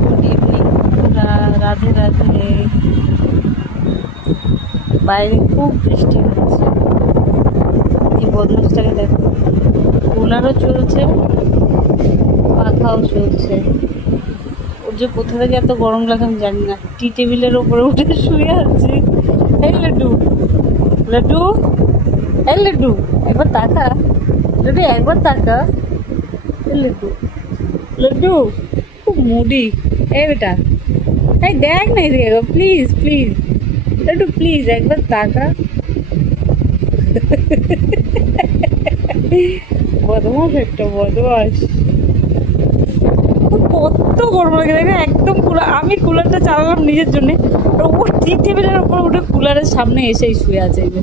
Good evening, Radhe Radhe. বাইরে খুব বৃষ্টি হচ্ছে। এই বদমাসটাকে দেখো, কুলারও চলছে, পাখাও চলছে। ওর যে কোথা থেকে এত গরম লাগে আমি জানি না। টি টেবিলের ওপরে উঠে শুয়ে আছে। এই লাড্ডু, লাড্ডু, এই লাড্ডু, একবার তাকা লাড্ডু, একবার তাকা। এই লাড্ডু, লাড্ডু খুব মুডি। এই বেটা, এই দেখ না এদিকে, প্লিজ প্লিজ লাড্ডু, প্লিজ একবার তাকা। বদমাস একটা বদমাস। কত গরম লাগে দেখে, একদম কুলার, আমি কুলারটা চালালাম নিজের জন্যে, আর ও টি টেবিলের ওপর উঠে কুলারের সামনে এসেই শুয়ে আছে। এই যে